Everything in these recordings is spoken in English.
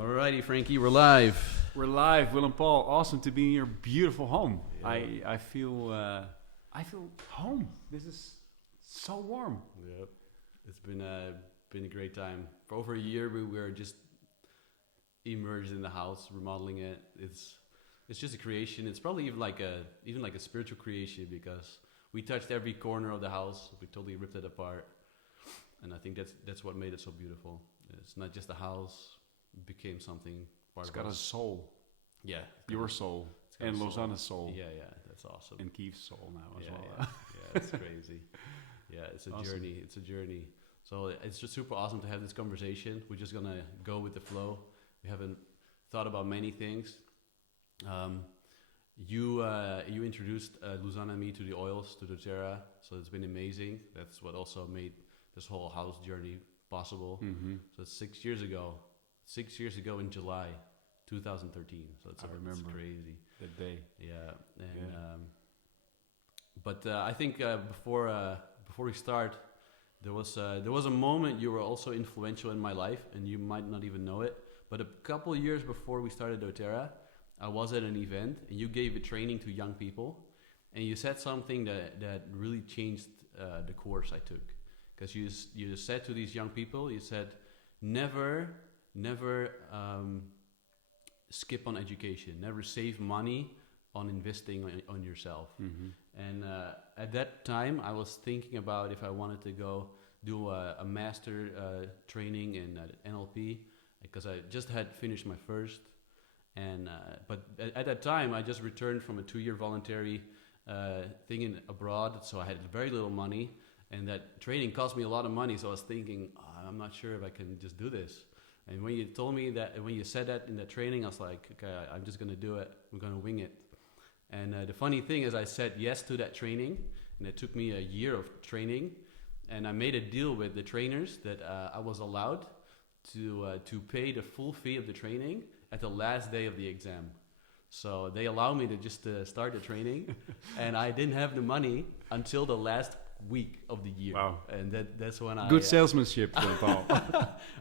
Alrighty, Frankie, we're live. We're live, Will and Paul. Awesome to be in your beautiful home. Yeah. I feel home. This is so warm. Yep. It's been a great time. For over a year, we were just immersed in the house, remodeling it. It's just a creation. It's probably even like a spiritual creation because we touched every corner of the house. We totally ripped it apart, and I think that's what made it so beautiful. It's not just a house; it became something. It's got a soul. Yeah, Your soul and Lausanne's soul. Yeah, that's awesome. And Keith's soul now as well. Yeah, it's crazy. Yeah, it's a Awesome. journey. It's a journey. So it's just super awesome to have this conversation. We're just gonna go with the flow. We haven't thought about many things. You introduced Lausanne and me to the oils, to doTERRA. So it's been amazing. That's what also made this whole house journey possible. Mm-hmm. So it's 6 years ago. 6 years ago in July 2013. So it's crazy. That day. Yeah, and but I think before we start, there was a moment you were also influential in my life, and you might not even know it. But a couple of years before we started doTERRA, I was at an event, and you gave a training to young people, and you said something that really changed the course I took, because you said to these young people, you said, never skip on education, never save money on investing on yourself. Mm-hmm. And at that time, I was thinking about if I wanted to go do a master training in NLP, because I just had finished my first. And but at that time, I just returned from a 2-year voluntary thing abroad, so I had very little money, and that training cost me a lot of money. So I was thinking, I'm not sure if I can just do this. And when you told me that, when you said that in the training, I was like, okay, I'm just going to do it. I'm going to wing it. And the funny thing is I said yes to that training, and it took me a year of training. And I made a deal with the trainers that I was allowed to pay the full fee of the training at the last day of the exam. So they allowed me to just start the training, and I didn't have the money until the last week of the year. Wow. And that's when Good salesmanship, Paul.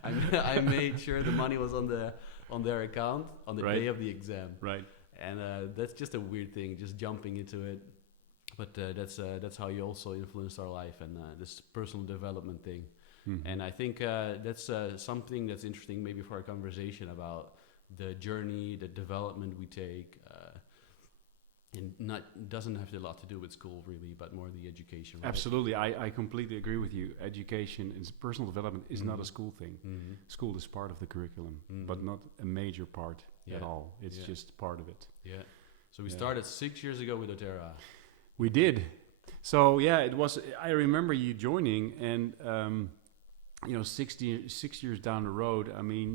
I made sure the money was on their account on the Right. day of the exam. Right. And that's just a weird thing, just jumping into it. But that's how you also influence our life, and this personal development thing. Mm-hmm. And I think that's something that's interesting maybe for our conversation about the journey, the development we take. And doesn't have a lot to do with school really, but more the education. Right? Absolutely. I completely agree with you. Education and personal development is not a school thing. Mm-hmm. School is part of the curriculum, Mhm. but not a major part at Yeah. all. It's Yeah. just part of it. Yeah. So we Yeah. started 6 years ago with doTERRA. We did. So yeah, it was. I remember you joining, and 6 years down the road. I mean,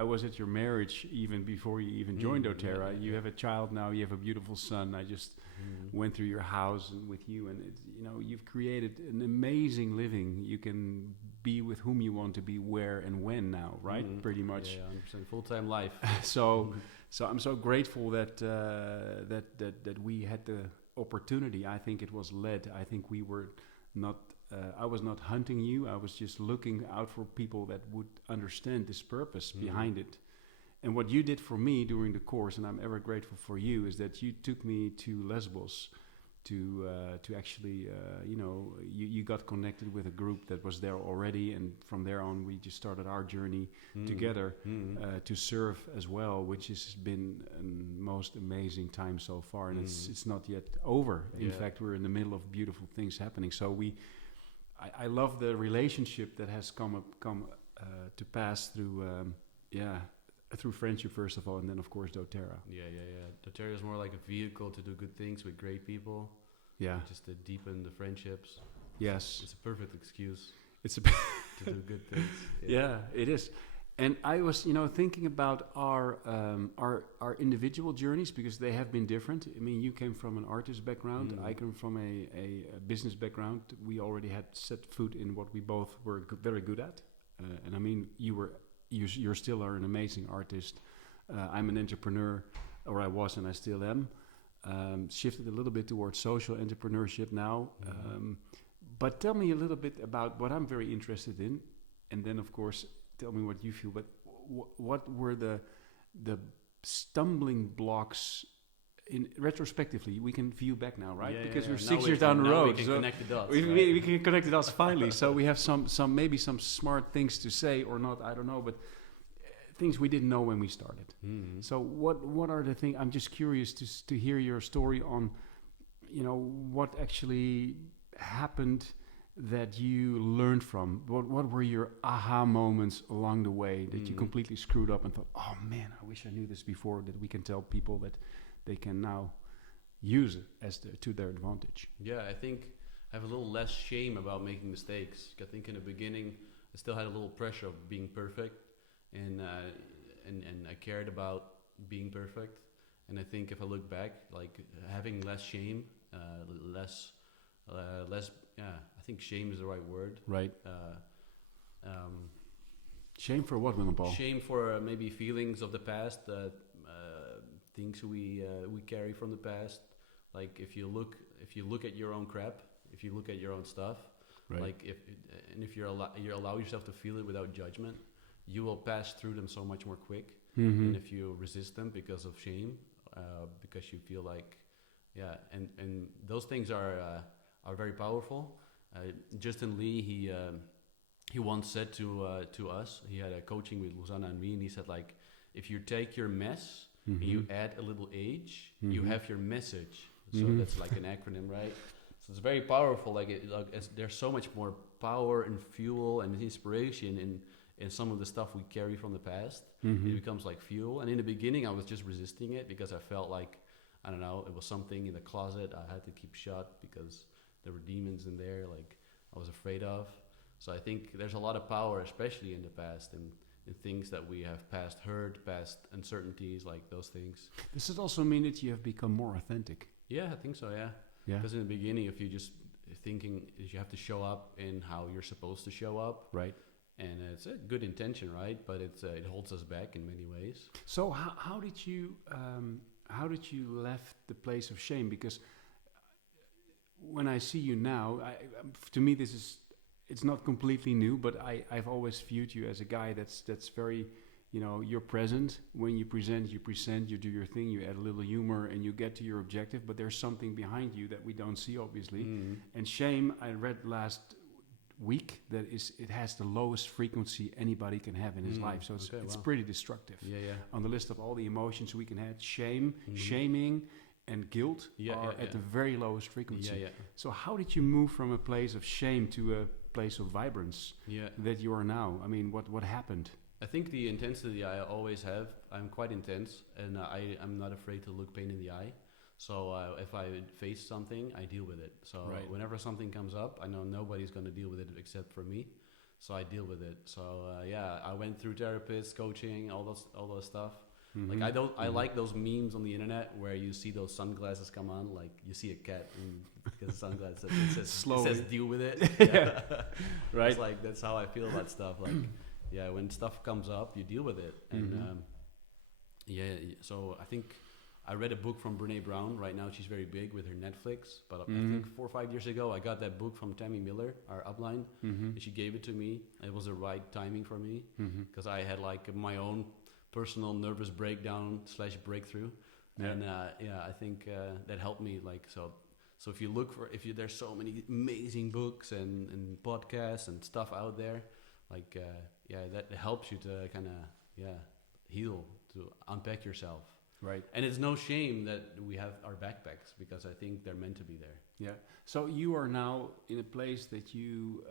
I was at your marriage even before you even joined doTERRA. Yeah. You have a child now. You have a beautiful son. I just went through your house and with you, and you've created an amazing living. You can be with whom you want to be, where and when now, right? Mhm. Pretty much. Yeah, 100% full-time life. So I'm so grateful that that we had the opportunity. I think it was led. I think we were not. I was not hunting you. I was just looking out for people that would understand this purpose behind it. And what you did for me during the course, and I'm ever grateful for you, is that you took me to Lesbos to actually, you got connected with a group that was there already, and from there on we just started our journey together to serve as well, which has been a most amazing time so far, and it's not yet over. In fact, we're in the middle of beautiful things happening. So I love the relationship that has come to pass through through friendship first of all, and then of course doTERRA. Yeah. doTERRA is more like a vehicle to do good things with great people. Yeah. Just to deepen the friendships. Yes. It's a perfect excuse It's a to do good things. yeah, it is. And I was, thinking about our individual journeries, because they have been different. I mean, you came from an artist background. I came from a business background. We already had set foot in what we both were very good at. And I mean, you still are an amazing artist. I'm an entrepreneur, or I was, and I still am. Shifted a little bit towards social entrepreneurship now. But tell me a little bit about what I'm very interested in, and then of course tell me what you feel. But what were the stumbling blocks? In retrospectively, we can view back now, right? Yeah, Because yeah, we're yeah. 6 Now years down the now road. we can So connect the dots. we, right? we, we can connect it us finally. So we have maybe some smart things to say or not. I don't know, but things we didn't know when we started. Mm-hmm. So what are the things? I'm just curious to hear your story on, what actually happened that you learned from. What were your aha moments along the way that you completely screwed up and thought, oh man, I wish I knew this before. That we can tell people that they can now use it to their advantage. Yeah, I think I have a little less shame about making mistakes. I think in the beginning I still had a little pressure of being perfect, and I cared about being perfect. And I think if I look back, like having less shame, less. Yeah, I think shame is the right word. Right. Shame for what, Willem Paul? Shame for maybe feelings of the past, things we carry from the past. Like if you look at your own crap, if you look at your own stuff, Right. like if you allow yourself to feel it without judgment, you will pass through them so much more quick. Mm-hmm. And if you resist them because of shame, because you feel like, yeah, and those things are very powerful. Justin Lee, he once said to us, he had a coaching with Luzana and me, and he said, like, if you take your mess and you add a little age, you have your message. So that's like an acronym, right? So it's very powerful. There's so much more power and fuel and inspiration in some of the stuff we carry from the past. It becomes like fuel. And in the beginning, I was just resisting it because I felt like, I don't know, it was something in the closet I had to keep shut because there were demons in there, like I was afraid of. So I think there's a lot of power, especially in the past, and in things that we have past hurt, past uncertainties, like those things. Does it also mean that you have become more authentic? Yeah, I think so, yeah. Yeah. Because in the beginning, if you just thinking is you have to show up in how you're supposed to show up, Right. and it's a good intention, right? But it holds us back in many ways. So how did you left the place of shame? Because when I see you now, to me it's not completely new, but I've always viewed you as a guy that's very, you're present. When you present, you do your thing, you add a little humor and you get to your objective, but there's something behind you that we don't see, obviously. And shame, I read last week that it has the lowest frequency anybody can have in his life. So it's pretty destructive. Yeah, yeah. On the list of all the emotions we can have, shame, shaming, and guilt are at the very lowest frequency. Yeah, yeah. So how did you move from a place of shame to a place of vibrance that you are now? I mean, what happened? I think the intensity I always have, I'm quite intense, and I'm not afraid to look pain in the eye. So if I face something, I deal with it. So whenever something comes up, I know nobody's going to deal with it except for me. So I deal with it. So I went through therapists, coaching, all those stuff. Like I like those memes on the internet where you see those sunglasses come on, like you see a cat because the sunglasses it says deal with it. Yeah. Right. It's like that's how I feel about stuff. Like when stuff comes up, you deal with it. And so I think I read a book from Brene Brown. Right now she's very big with her Netflix. But I think 4 or 5 years ago I got that book from Tammy Miller, our upline. And she gave it to me. It was the right timing for me because I had like my own personal nervous breakdown / breakthrough. And I think that helped me. Like so if you look for there's so many amazing books and podcasts and stuff out there, like that helps you to kind of heal, to unpack yourself. Right. And it's no shame that we have our backpacks because I think they're meant to be there. Yeah. So you are now in a place that you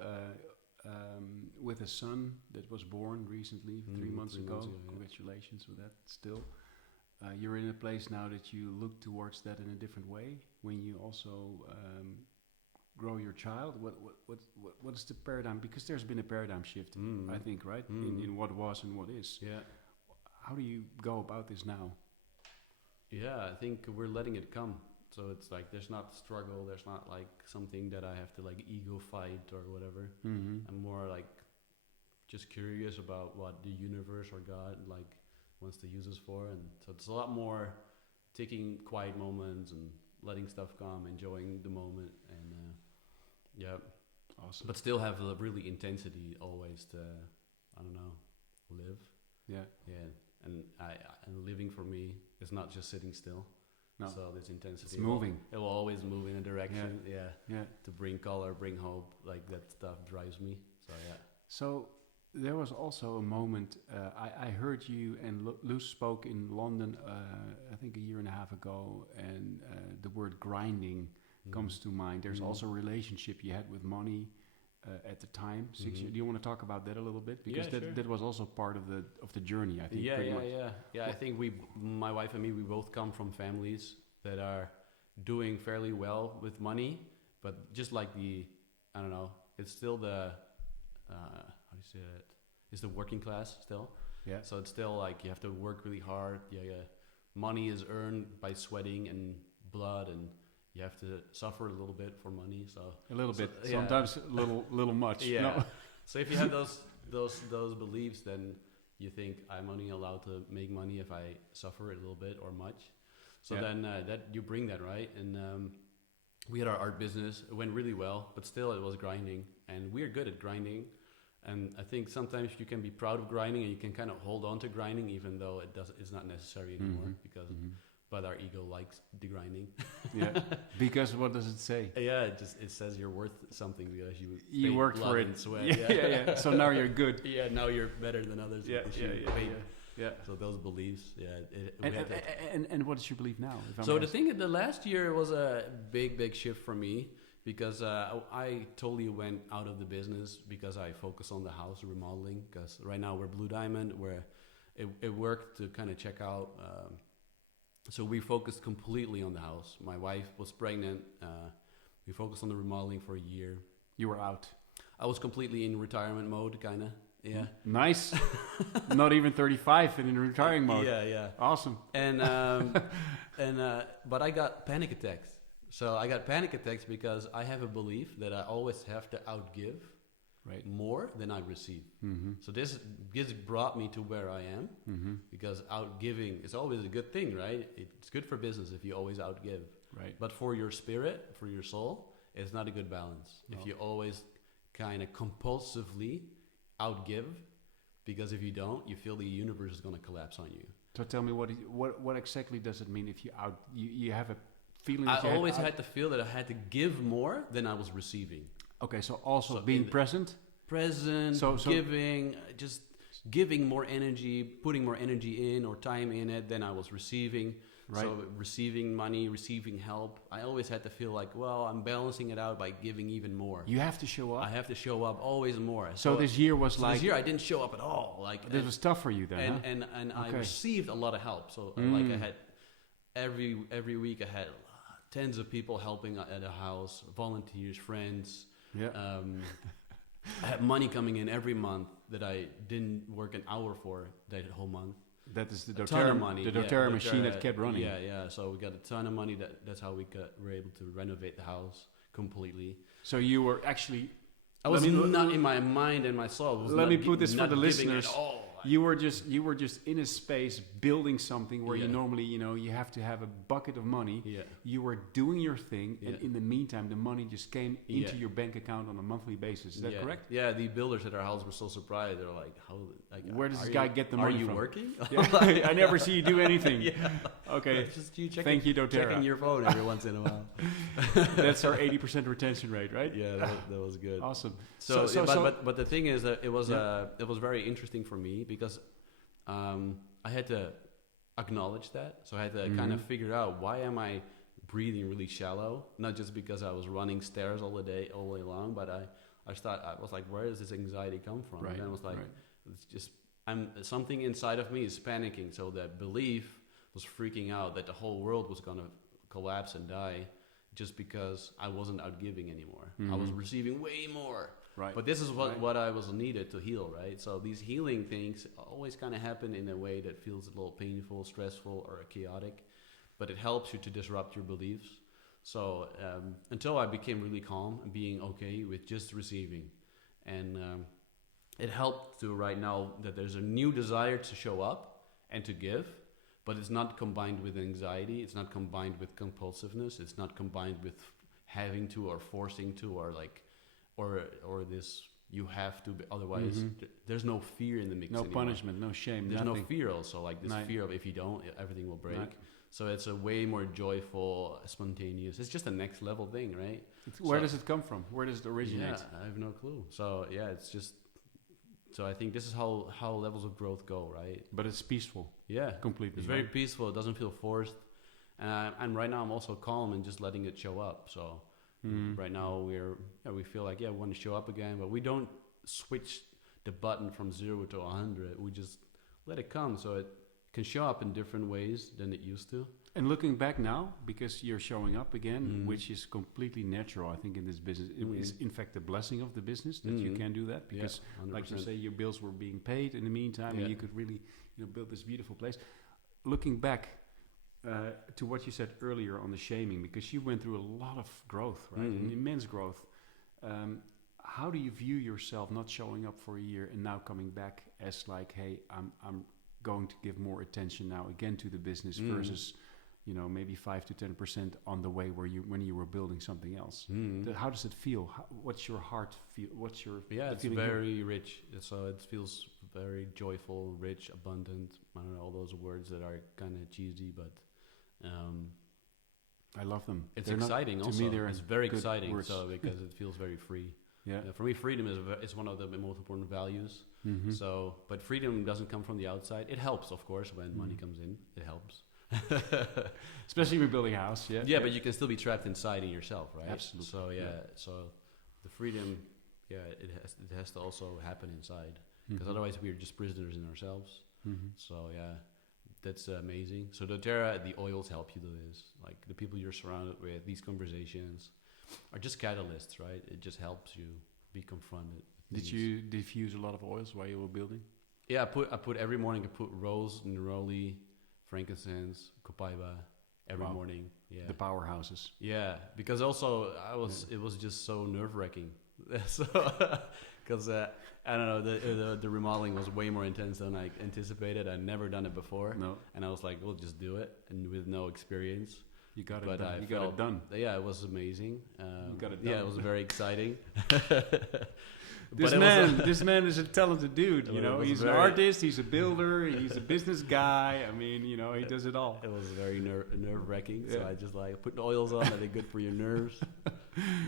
with a son that was born recently, 3 months ago. Congratulations with that. Still, you're in a place now that you look towards that in a different way. When you also grow your child, what's the paradigm? Because there's been a paradigm shift, I think, right, in what was and what is. Yeah. How do you go about this now? Yeah, I think we're letting it come. So it's like there's not struggle, there's not like something that I have to like ego fight or whatever. I'm more like just curious about what the universe or God like wants to use us for, and so it's a lot more taking quiet moments and letting stuff come, enjoying the moment, and awesome. But still have the really intensity always to live. Yeah. Yeah, and living for me is not just sitting still. No. So this intensity. It's moving. It will always move in a direction. Yeah. Yeah. To bring color, bring hope, like that stuff drives me. So yeah. So there was also a moment, I heard you and Loes spoke in London, I think a year and a half ago, and the word grinding comes to mind. There's also a relationship you had with money at the time, 6 years. Do you want to talk about that a little bit? Because that was also part of the journey, I think. Yeah. I think my wife and me, we both come from families that are doing fairly well with money, but just like I don't know, it's still the, how do you say it? It's the working class still. Yeah. So it's still like you have to work really hard. Yeah. Money is earned by sweating and blood, and you have to suffer a little bit for money. So a little bit, sometimes a little much. Yeah. No? So if you have those beliefs, then you think I'm only allowed to make money if I suffer a little bit or much. So then that you bring that, right? And we had our art business. It went really well, but still it was grinding, and we're good at grinding. And I think sometimes you can be proud of grinding, and you can kind of hold on to grinding, even though it's not necessary anymore, because but our ego likes the grinding. Yeah, because what does it say? Yeah, it says you're worth something because you worked for it. And sweat. Yeah. So now you're good. Yeah, now you're better than others. Yeah. So those beliefs, and what is your belief now? So the last year was a big shift for me, because I totally went out of the business because I focus on the house remodeling. Because right now we're Blue Diamond, where it worked to kind of check out. So we focused completely on the house. My wife was pregnant. We focused on the remodeling for a year. You were out. I was completely in retirement mode, kind of. Yeah. Nice. Not even 35 and in retiring mode. Yeah. Awesome. And but I got panic attacks. So I got panic attacks because I have a belief that I always have to outgive more than I receive. So this brought me to where I am, because outgiving is always a good thing, right? It's good for business if you always outgive. Right. But for your spirit, for your soul, it's not a good balance. No. If you always kind of compulsively outgive, because if you don't, you feel the universe is going to collapse on you. So tell me, what exactly does it mean if you have a feeling? I always had to feel that I had to give more than I was receiving. Okay, so also being present, so giving, just giving more energy, putting more energy in or time in it than I was receiving. Right. So receiving money, receiving help, I always had to feel like, well, I'm balancing it out by giving even more. You have to show up. I have to show up always more. So this year was this year I didn't show up at all. Like this was tough for you then, and I received a lot of help. So like I had every week I had tens of people helping at a house, volunteers, friends. Yeah. I had money coming in every month that I didn't work an hour for that whole month. That is the doTERRA money. The doTERRA machine that kept running. Yeah. So we got a ton of money. That's how we were able to renovate the house completely. So you were actually... I was not in my mind and my soul. Let me put this for the listeners. You were just in a space building something where you normally, you have to have a bucket of money. Yeah. You were doing your thing, and in the meantime, the money just came into your bank account on a monthly basis. Is that correct? Yeah, the builders at our house were so surprised. They're like, "How? Like, where does this guy get the money from? Are you working? I never see you do anything." Okay. Just you checking, Thank you, doTERRA. Checking your phone every once in a while. That's our 80% retention rate, right? Yeah, that was good. Awesome. But the thing is that it was very interesting for me, because I had to acknowledge that. So I had to kind of figure out, why am I breathing really shallow? Not just because I was running stairs all the day long, but I was like, where does this anxiety come from? Right. And I was like, it's just something inside of me is panicking. So that belief was freaking out that the whole world was gonna collapse and die, just because I wasn't outgiving anymore. I was receiving way more. Right. But this is what I was needed to heal, right? So these healing things always kind of happen in a way that feels a little painful, stressful, or chaotic, but it helps you to disrupt your beliefs. So until I became really calm and being okay with just receiving, and it helped to right now that there's a new desire to show up and to give, but it's not combined with anxiety. It's not combined with compulsiveness. It's not combined with having to or forcing to or this you have to. Otherwise, there's no fear in the mix. No anymore. punishment, no shame. There's nothing. no fear also, like this No. fear of if you don't, everything will break. No. So it's a way more joyful, spontaneous. It's just a next level thing, right? Where does it come from? Where does it originate? Yeah, I have no clue. So yeah, it's just. So I think this is how levels of growth go, right? But it's peaceful, Yeah, completely. it's very peaceful. It doesn't feel forced, and right now I'm also calm and just letting it show up. So right now we feel like we want to show up again, but we don't switch the button from 0 to 100. We just let it come, so it can show up in different ways than it used to. And looking back now, because you're showing up again, which is completely natural, I think, in this business. It is, in fact, the blessing of the business that you can do that. Because, like you say, your bills were being paid in the meantime, and you could really build this beautiful place. Looking back to what you said earlier on the shaming, because you went through a lot of growth, right? Immense growth. How do you view yourself not showing up for a year and now coming back as like, hey, I'm going to give more attention now again to the business versus... maybe 5 to 10% on the way when you were building something else. How does it feel? What's your heart feel? What's your it's very rich. So it feels very joyful, rich, abundant. I don't know, all those words that are kind of cheesy, but I love them. It's they're exciting. Not, also, to me, they're it's very exciting. Words. So because it feels very free. Yeah. For me, freedom is one of the most important values. So, but freedom doesn't come from the outside. It helps, of course, when money comes in. It helps. Especially when building a house, but you can still be trapped inside in yourself, right? Absolutely. So so the freedom, it has to also happen inside, because otherwise we're just prisoners in ourselves. So that's amazing. So doTERRA, the oils help you do this. Like the people you're surrounded with, these conversations are just catalysts, right? It just helps you be confronted. Did you diffuse a lot of oils while you were building? Yeah, I put every morning. I put rose, neroli, frankincense, copaiba every morning. Yeah, the powerhouses. Yeah, because also it was just so nerve wracking. So because I don't know, the remodeling was way more intense than I anticipated. I'd never done it before. No, and I was like, we'll just do it, and with no experience. You got it done. You got it done. Yeah, it was amazing. You got it done. Yeah, it was very exciting. This man is a talented dude. He's an artist. He's a builder. He's a business guy. I mean, he does it all. It was very nerve wracking. So I just like put the oils on. They're good for your nerves,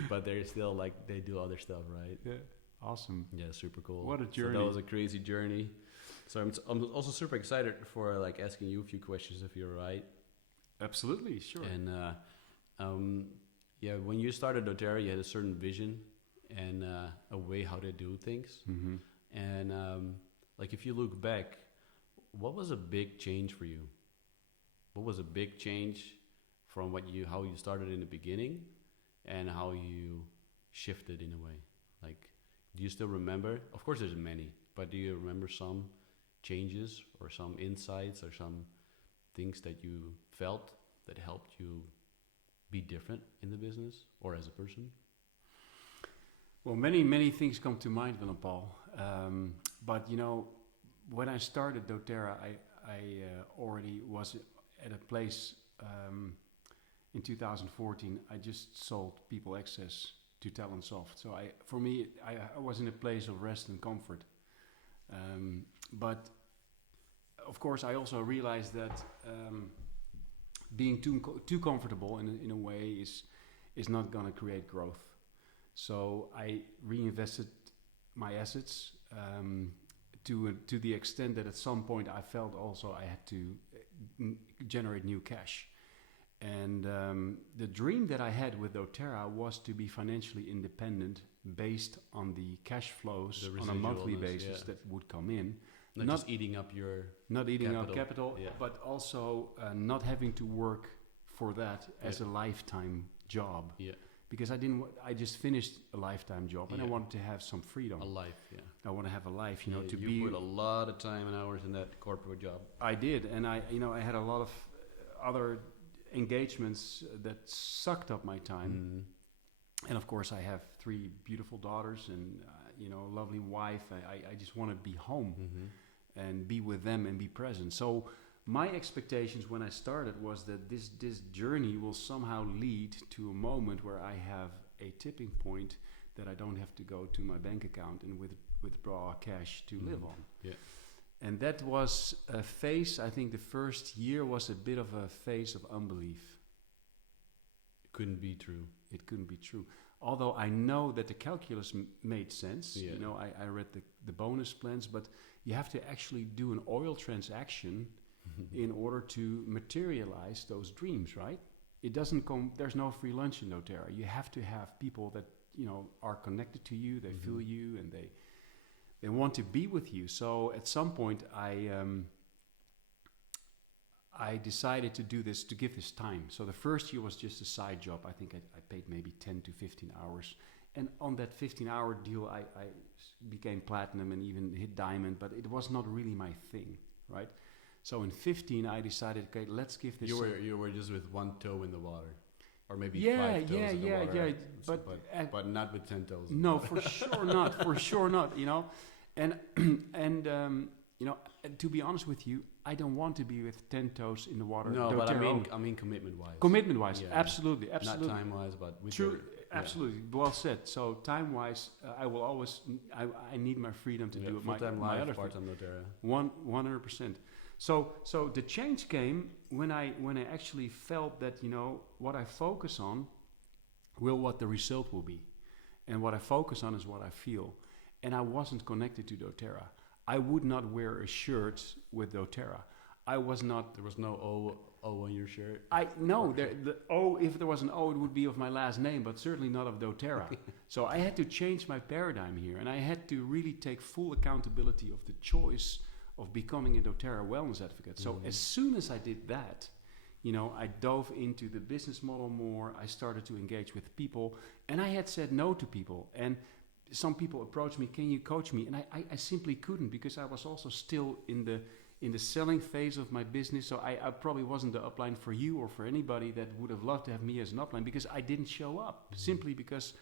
but they're still like they do other stuff, right? Yeah, awesome. Yeah, super cool. What a journey! So that was a crazy journey. So I'm also super excited for like asking you a few questions if you're right. Absolutely, sure. And when you started doTERRA, you had a certain vision and a way how to do things. And like if you look back, what was a big change for you? What was a big change from how you started in the beginning and how you shifted in a way? Like, do you still remember? Of course, there's many, but do you remember some changes or some insights or some things that you felt that helped you be different in the business or as a person? Well, many things come to mind, Willem Paul. But when I started doTERRA, I already was at a place in 2014. I just sold People Access to Talentsoft. So I was in a place of rest and comfort. But of course, I also realized that being too comfortable in a way is not going to create growth. So I reinvested my assets to the extent that at some point I felt also I had to generate new cash. And the dream that I had with doTERRA was to be financially independent based on the cash flows on a monthly basis that would come in. Not just eating up your capital, but also not having to work for that as a lifetime job. Yeah. Because I just finished a lifetime job and I wanted to have some freedom. A life, I want to have a life, you put a lot of time and hours in that corporate job. I did, and I had a lot of other engagements that sucked up my time. And of course, I have 3 beautiful daughters and a lovely wife. I just want to be home and be with them and be present. So my expectations when I started was that this journey will somehow lead to a moment where I have a tipping point that I don't have to go to my bank account and withdraw cash to live on. Yeah. And that was a phase, I think the first year was a bit of a phase of unbelief. Couldn't be true. It couldn't be true. Although I know that the calculus made sense. Yeah. You know, I read the bonus plans, but you have to actually do an oil transaction in order to materialize those dreams, right? It doesn't come, there's no free lunch in doTERRA. You have to have people that, you know, are connected to you, they feel you, and they want to be with you. So at some point I decided to do this, to give this time. So the first year was just a side job. I think I paid maybe 10 to 15 hours. And on that 15-hour deal, I became platinum and even hit diamond, but it was not really my thing, right? So in 15, I decided, okay, let's give this... You were just with one toe in the water. Or maybe Yeah, 5 toes in the water. yeah. But not with 10 toes. No, for sure not. For sure not, you know. And you know, to be honest with you, I don't want to be with 10 toes in the water. No, but doTERRA I mean commitment-wise. Commitment-wise, Yeah. absolutely. Not time-wise, but with True, your... absolutely. Well said. So time-wise, I will always, I need my freedom to do full-time my life, other part-time doTERRA. 100%. So the change came when I actually felt that, you know, what I focus on will what the result will be. And what I focus on is what I feel. And I wasn't connected to doTERRA. I would not wear a shirt with doTERRA. I was not... There was no O on your shirt? The O, if there was an O, it would be of my last name, but certainly not of doTERRA. So I had to change my paradigm here, and I had to really take full accountability of the choice of becoming a doTERRA wellness advocate. So as soon as I did that, you know, I dove into the business model more. I started to engage with people, and I had said no to people. And some people approached me, can you coach me? And I simply couldn't, because I was also still in the selling phase of my business. So I probably wasn't the upline for you or for anybody that would have loved to have me as an upline, because I didn't show up simply because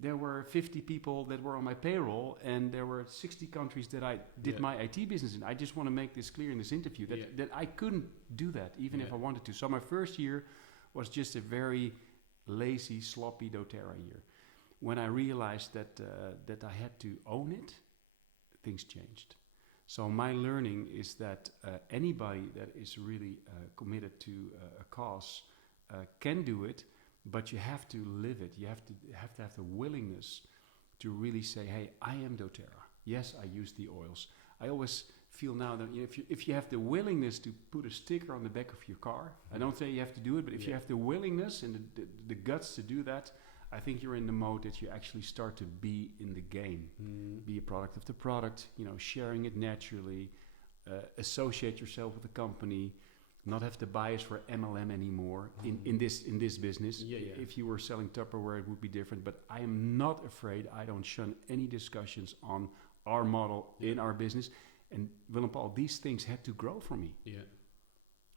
there were 50 people that were on my payroll, and there were 60 countries that I did my IT business in. I just want to make this clear in this interview that I couldn't do that even if I wanted to. So my first year was just a very lazy, sloppy doTERRA year. When I realized that I had to own it, things changed. So my learning is that anybody that is really committed to a cause can do it, but you have to live it. You have to have the willingness to really say, hey, I am doTERRA. Yes, I use the oils. I always feel now that, you know, if you have the willingness to put a sticker on the back of your car, I don't say you have to do it, but if you have the willingness and the guts to do that, I think you're in the mode that you actually start to be in the game, be a product of the product, you know, sharing it naturally, associate yourself with the company, not have the bias for MLM anymore in this business. If you were selling Tupperware, it would be different, but I am not afraid. I don't shun any discussions on our model in our business. And Willem Paul, these things had to grow for me. Yeah.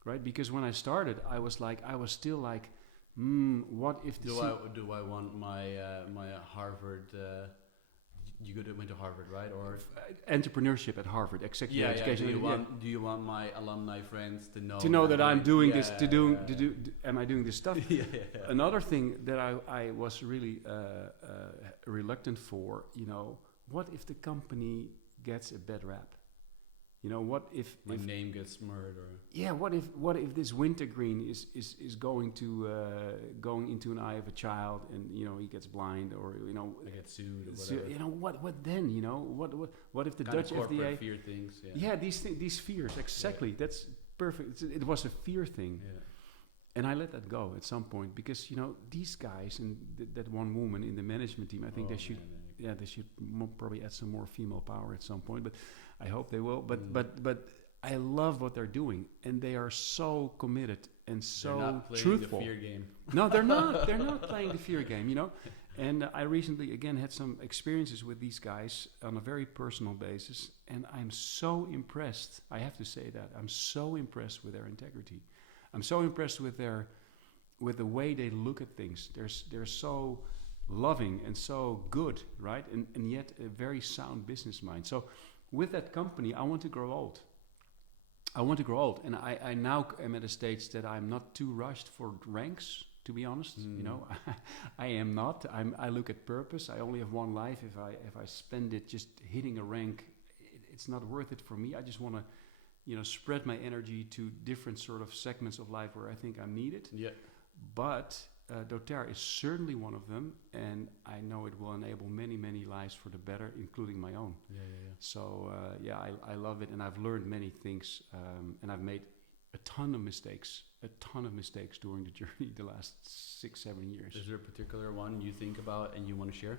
Right? Because when I started, I was still like, what if the... Do I want my Harvard... went to Harvard, right? Or entrepreneurship at Harvard, executive education. Do you want my alumni friends to know that I'm doing this? Am I doing this stuff? Another thing that I was really reluctant for. You know, what if the company gets a bad rap? You know, what if my name gets smeared? Or what if this wintergreen is going into an eye of a child, and you know he gets blind, or you know I get sued or whatever. You know what then? You know what if the kind Dutch of FDA fear things? These fears exactly. That's perfect. It was a fear thing, and I let that go at some point, because you know these guys and that one woman in the management team. I think they should probably add some more female power at some point, but I hope they will. But I love what they're doing, and they are so committed and so truthful. The fear game. No, they're not. They're not playing the fear game, you know. And I recently again had some experiences with these guys on a very personal basis, and I'm so impressed. I have to say that I'm so impressed with their integrity. I'm so impressed with the way they look at things. They're so loving and so good, right? And yet a very sound business mind. So with that company, I want to grow old. And I now am at a stage that I'm not too rushed for ranks. to be honest. You know, I am not. I look at purpose. I only have one life. If I spend it just hitting a rank, it's not worth it for me. I just want to, you know, spread my energy to different sort of segments of life where I think I'm needed. Yeah. But doTERRA is certainly one of them, and I know it will enable many, many lives for the better, including my own. So I love it, and I've learned many things, and I've made a ton of mistakes during the journey the last 6-7 years. Is there a particular one you think about and you want to share?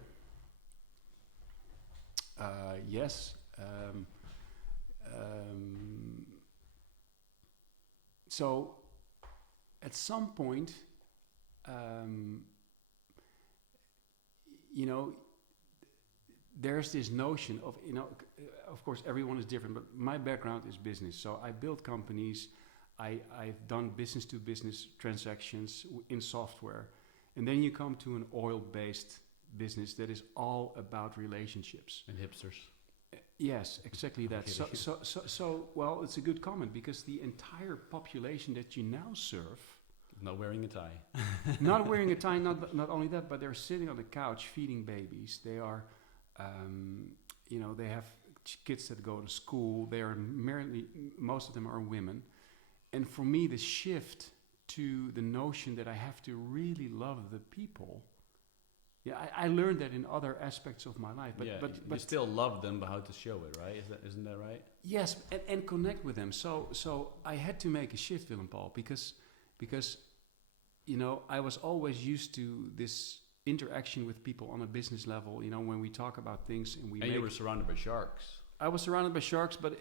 Yes. So at some point, you know, there's this notion of, you know, of course everyone is different, but my background is business. So I built companies, I've done business to business transactions in software. And then you come to an oil-based business that is all about relationships. And hipsters. Yes, exactly that. So, well, it's a good comment, because the entire population that you now serve, not wearing a tie. Not wearing a tie, not only that, but they're sitting on the couch feeding babies. They are, you know, they have kids that go to school. They are most of them are women. And for me, the shift to the notion that I have to really love the people, yeah, I learned that in other aspects of my life. But you still love them, but how to show it, right? Isn't that right? Yes, and connect with them. So I had to make a shift, Willem Paul, because you know, I was always used to this interaction with people on a business level. You know, when we talk about things and you were surrounded by sharks. I was surrounded by sharks, but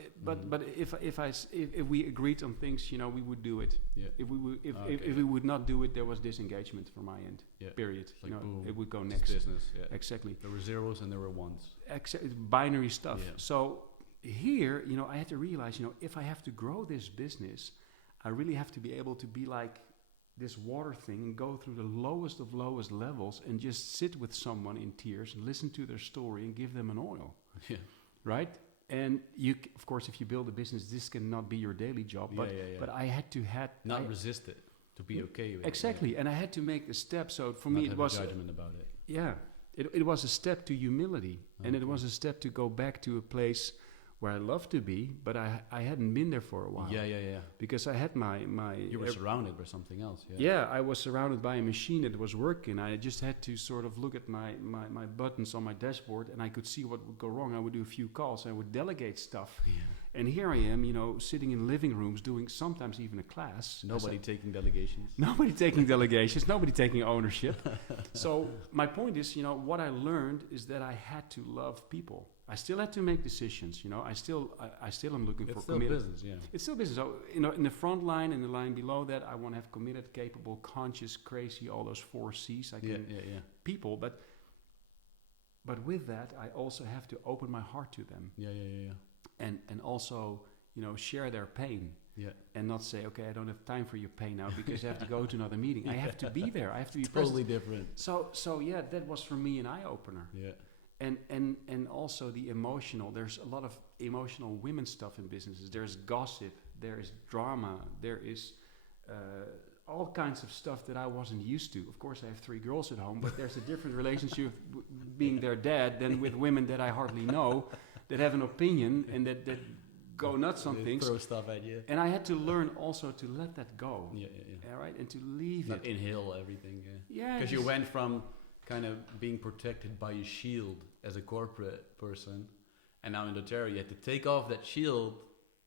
if we agreed on things, you know, we would do it. Yeah. If we would not do it, there was disengagement from my end. Yeah. Period. Like, you know, boom, it would go next. Business. Yeah. Exactly. There were zeros and there were ones. Binary stuff. Yeah. So here, you know, I had to realize, you know, if I have to grow this business, I really have to be able to be like this water thing and go through the lowest of lowest levels and just sit with someone in tears and listen to their story and give them an oil. Yeah. Right? And you, of course, if you build a business, this cannot be your daily job. But I had to resist it, to be okay with exactly. it. Yeah. And I had to make the step. So for me, it was judgment about it. Yeah, it was a step to humility, and it was a step to go back to a place where I love to be, but I hadn't been there for a while. Yeah. Because I had my you were surrounded by something else. Yeah, I was surrounded by a machine that was working. I just had to sort of look at my buttons on my dashboard, and I could see what would go wrong. I would do a few calls. I would delegate stuff. Yeah. And here I am, you know, sitting in living rooms doing sometimes even a class. Nobody taking delegations. Nobody taking delegations. Nobody taking ownership. So my point is, you know, what I learned is that I had to love people. I still had to make decisions, you know. I still am looking for committed. It's still business, yeah. It's still business. So, you know, in the front line and the line below that, I want to have committed, capable, conscious, crazy, all those 4 C's. People, but with that, I also have to open my heart to them. Yeah. And also, you know, share their pain. Yeah. And not say, okay, I don't have time for your pain now because I have to go to another meeting. I have to be there. I have to be totally present. Different. So yeah, that was for me an eye opener. Yeah. And also the emotional, there's a lot of emotional women stuff in businesses. There's gossip, there is drama, there is all kinds of stuff that I wasn't used to. Of course, I have 3 girls at home, but there's a different relationship being their dad than with women that I hardly know, that have an opinion and that go nuts on things. Throw stuff at you. And I had to learn also to let that go. Yeah. All right, and to leave not it. Inhale everything. Yeah. Because you went from kind of being protected by a shield as a corporate person, and now in doTERRA you have to take off that shield,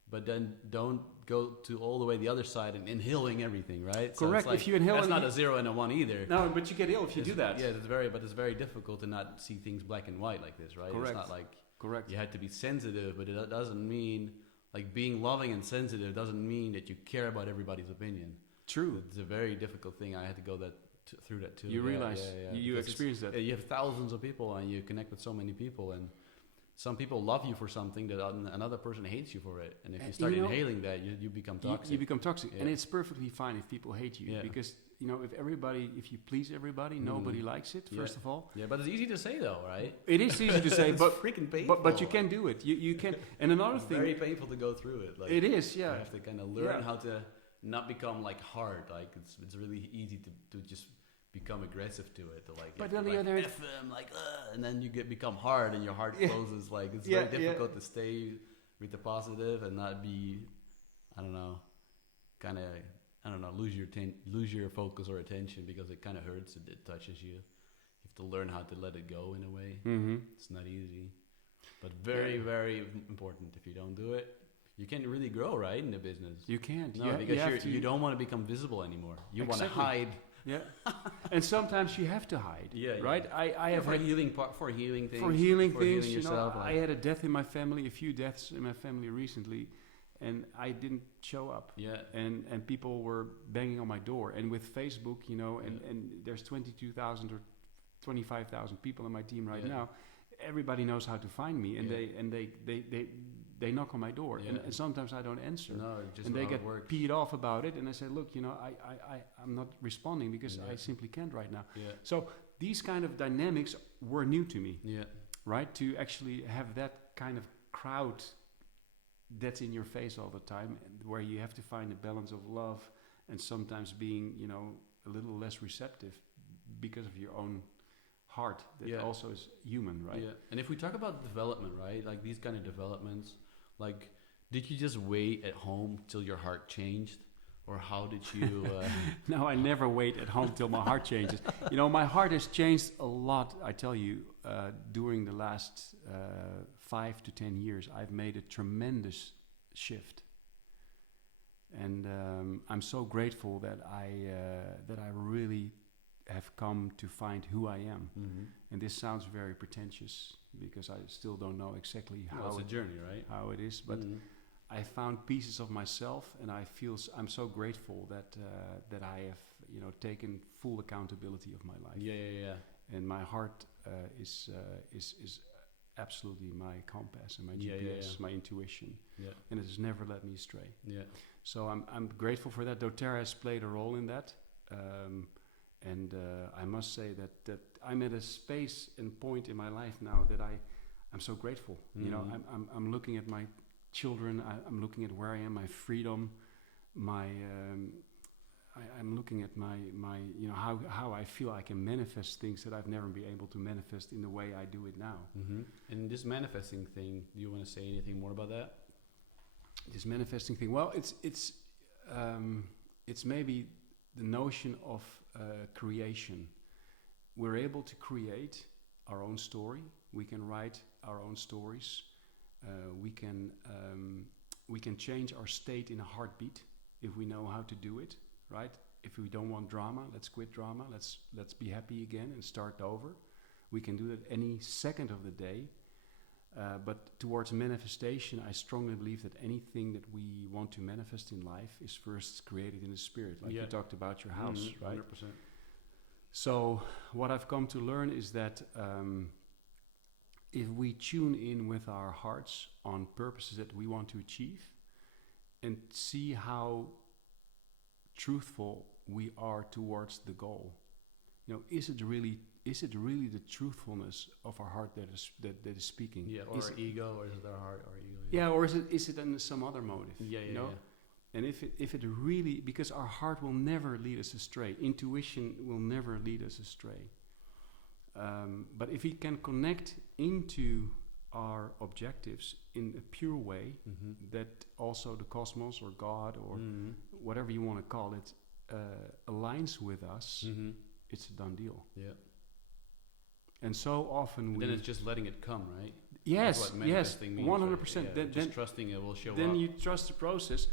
but then don't go to all the way the other side and inhaling everything, right? Correct. So like, if you inhale, that's not a 0 and a 1 either. No, but you get ill if you do that. Yeah, it's very difficult to not see things black and white like this, right? Correct. It's not like correct. You had to be sensitive, but it doesn't mean like being loving and sensitive doesn't mean that you care about everybody's opinion. True. It's a very difficult thing. I had to go through that too. You realize you experience that. You have thousands of people and you connect with so many people, and some people love you for something that another person hates you for it. And if you start inhaling that, you become toxic. You become toxic. And it's perfectly fine if people hate you because, you know, if you please everybody, nobody likes it, first of all. Yeah, but it's easy to say though, right? It is easy to say, but freaking painful. But you can do it. You can. And another thing, very painful to go through it. Like, it is, yeah. You have to kind of learn how to not become like hard. Like it's really easy to just become aggressive to it. To like, But if, on the like other hand, F them, like, and then you become hard and your heart Yeah. closes. Like it's Yeah, very difficult to stay with the positive and not be, I don't know, kind of, I don't know, lose your focus or attention because it kind of hurts. It touches you. You have to learn how to let it go in a way. Mm-hmm. It's not easy, but very, very important. If you don't do it, you can't really grow, right, in the business. You can't. No, because you don't want to become visible anymore. You want to hide. Yeah, and sometimes you have to hide. Yeah, right. I have for had healing for healing things. for healing things. yourself. I had a death in my family, a few deaths in my family recently, and I didn't show up. Yeah. And people were banging on my door. And with Facebook, and there's 22,000 or 25,000 people on my team right now. Everybody knows how to find me, and they knock on my door, and sometimes I don't answer. No, just and they get works. peed off about it, and I say, look, I'm not responding because I simply can't right now. Yeah. So these kind of dynamics were new to me. Yeah. Right? To actually have that kind of crowd that's in your face all the time, and where you have to find a balance of love and sometimes being, a little less receptive because of your own heart that also is human, right? Yeah. And if we talk about development, right? Like these kind of developments, like did you just wait at home till your heart changed? Or how did you No, I never wait at home till my heart changes. My heart has changed a lot, I tell you, during the last 5 to 10 years. I've made a tremendous shift. And I'm so grateful that I really have come to find who I am. Mm-hmm. And this sounds very pretentious because I still don't know exactly how it's a journey, right? How it is, but I found pieces of myself, and I'm so grateful that I have taken full accountability of my life. Yeah. And my heart is absolutely my compass and my GPS, my intuition. Yeah. And it has never led me astray. Yeah. So I'm grateful for that. doTERRA has played a role in that. And I must say that I'm at a space and point in my life now that I'm so grateful. Mm-hmm. I'm looking at my children. I'm looking at where I am, my freedom, I'm looking at my how I feel I can manifest things that I've never been able to manifest in the way I do it now. Mm-hmm. And this manifesting thing, do you want to say anything more about that? This manifesting thing. Well, it's maybe the notion of creation. We're able to create our own story. We can write our own stories. We can change our state in a heartbeat if we know how to do it, right? If we don't want drama, let's quit drama. Let's be happy again and start over. We can do that any second of the day. But towards manifestation, I strongly believe that anything that we want to manifest in life is first created in the spirit. Like you talked about your house, right? 100%. So what I've come to learn is that if we tune in with our hearts on purposes that we want to achieve and see how truthful we are towards the goal, is it really the truthfulness of our heart that is speaking? Yeah, or ego, or is it our heart or ego? Yeah, or is it in some other motive? Yeah. And if it really, because our heart will never lead us astray, intuition will never lead us astray. But if we can connect into our objectives in a pure way, that also the cosmos or God or whatever you want to call it aligns with us, it's a done deal. Yeah. And so often then it's just letting it come, right? Yes, yes, 100%. Right? Just trusting it will show up. Then you trust the process.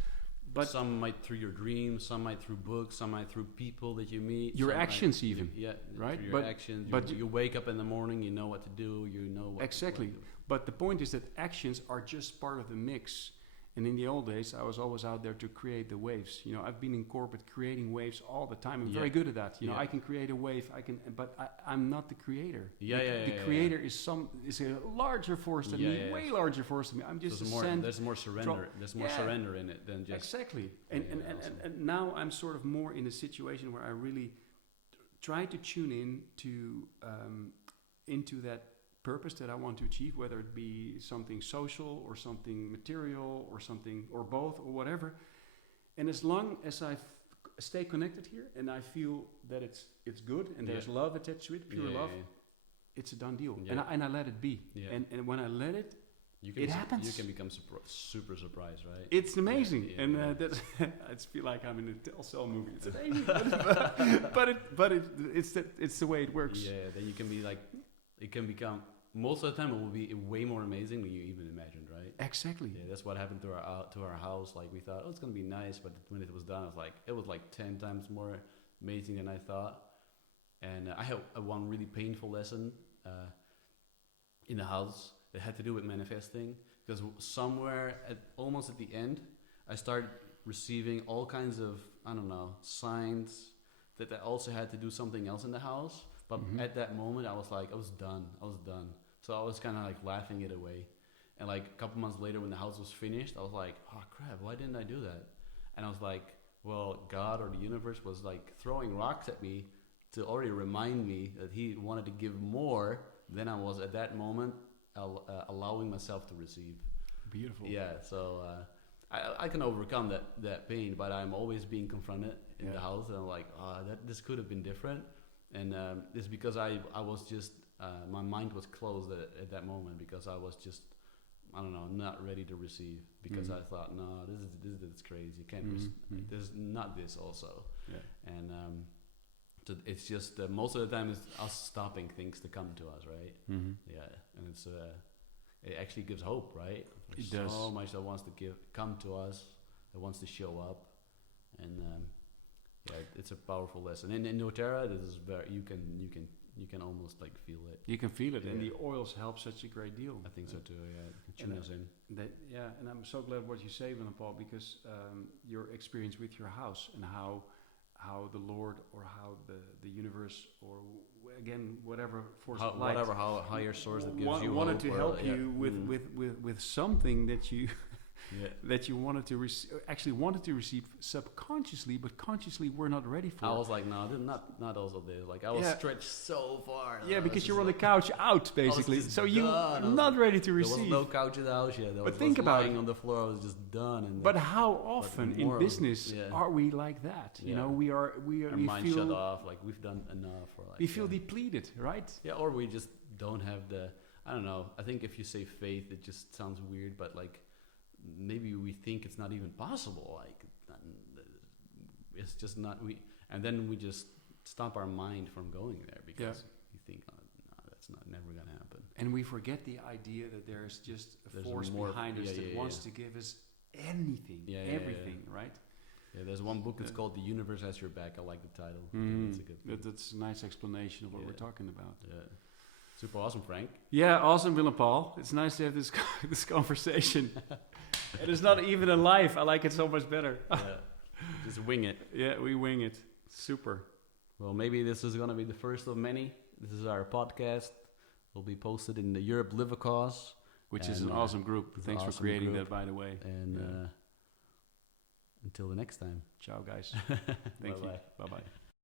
But some might through your dreams, some might through books, some might through people that you meet. Your actions even. Yeah, right? Through your actions. But you wake up in the morning, you know what to do, you know what exactly. What to do. But the point is that actions are just part of the mix. And in the old days, I was always out there to create the waves. I've been in corporate creating waves all the time. I'm very good at that. I can create a wave. But I'm not the creator. The creator is a larger force than me, way larger force than me. I'm just there's more surrender. There's more surrender in it than just exactly. And now I'm sort of more in a situation where I really try to tune in to into that purpose that I want to achieve, whether it be something social or something material or something or both or whatever, And as long as I stay connected here, and I feel that it's good, and there's love attached to it, pure love, it's a done deal. Yeah. And I let it be. Yeah. And when I let it, it happens. You can become super surprised, right? It's amazing. Yeah, And that I feel like I'm in a Tellcell movie. It's amazing. but it's the way it works. Yeah, then you can be like, it can become, most of the time it will be way more amazing than you even imagined, right? Exactly. Yeah, that's what happened to our house. Like we thought, oh, it's gonna be nice, but when it was done, it was like 10 times more amazing than I thought. And I had one really painful lesson in the house that had to do with manifesting, because somewhere almost at the end, I started receiving all kinds of, I don't know, signs that I also had to do something else in the house. But at that moment, I was done. So I was kind of like laughing it away. And like a couple months later, when the house was finished, I was like, oh crap, why didn't I do that? And I was like, well, God or the universe was like throwing rocks at me to already remind me that he wanted to give more than I was at that moment allowing myself to receive. Beautiful. Yeah, so I can overcome that pain, but I'm always being confronted in the house, and I'm like, this could have been different. And it's because I was just, my mind was closed at that moment, because I was just, I don't know, not ready to receive, because I thought, no, this is crazy. You can't, there's not this also. Yeah. And so it's just, most of the time it's us stopping things to come to us, right? Yeah, and it's, it actually gives hope, right? There's so much that wants to come to us, that wants to show up. And it's a powerful lesson. And in doTERRA, this is very, you can almost like feel it. You can feel it, and the oils help such a great deal. I think so too. Yeah, you can tune us in. And I'm so glad what you say, Willem-Paul, because your experience with your house and how the Lord or how the universe or again whatever force of light, whatever higher source that gives you wanted hope, to help you with something that you. That you wanted to receive subconsciously, but consciously we're not ready for. I was like, no, not also this. Like I was stretched so far. Yeah, because you're on the couch out basically, so you're not ready to receive. There was no couch in the house yet. But think about it. On the floor, I was just done. But how often in business are we like that? You know, we are. Our mind shut off. Like we've done enough. Or like we feel depleted, right? Yeah, or we just don't have the. I don't know. I think if you say faith, it just sounds weird, but like. Maybe we think it's not even possible. Like it's just not. And then we just stop our mind from going there because we think, oh, no, that's never gonna happen. And we forget the idea that there's just a force behind us that wants to give us anything, everything, right? Yeah, there's one book. It's called "The Universe Has Your Back." I like the title. That's a good. That's a nice explanation of what we're talking about. Yeah. Super awesome, Frank. Yeah, awesome, Willem-Paul. It's nice to have this conversation. It is not even a live. I like it so much better. Just wing it. Yeah, we wing it. Super. Well, maybe this is going to be the first of many. This is our podcast. Will be posted in the Europe Live a Cause, which is an awesome group. Thanks for creating that, by the way. And until the next time. Ciao, guys. Thank you. Bye-bye.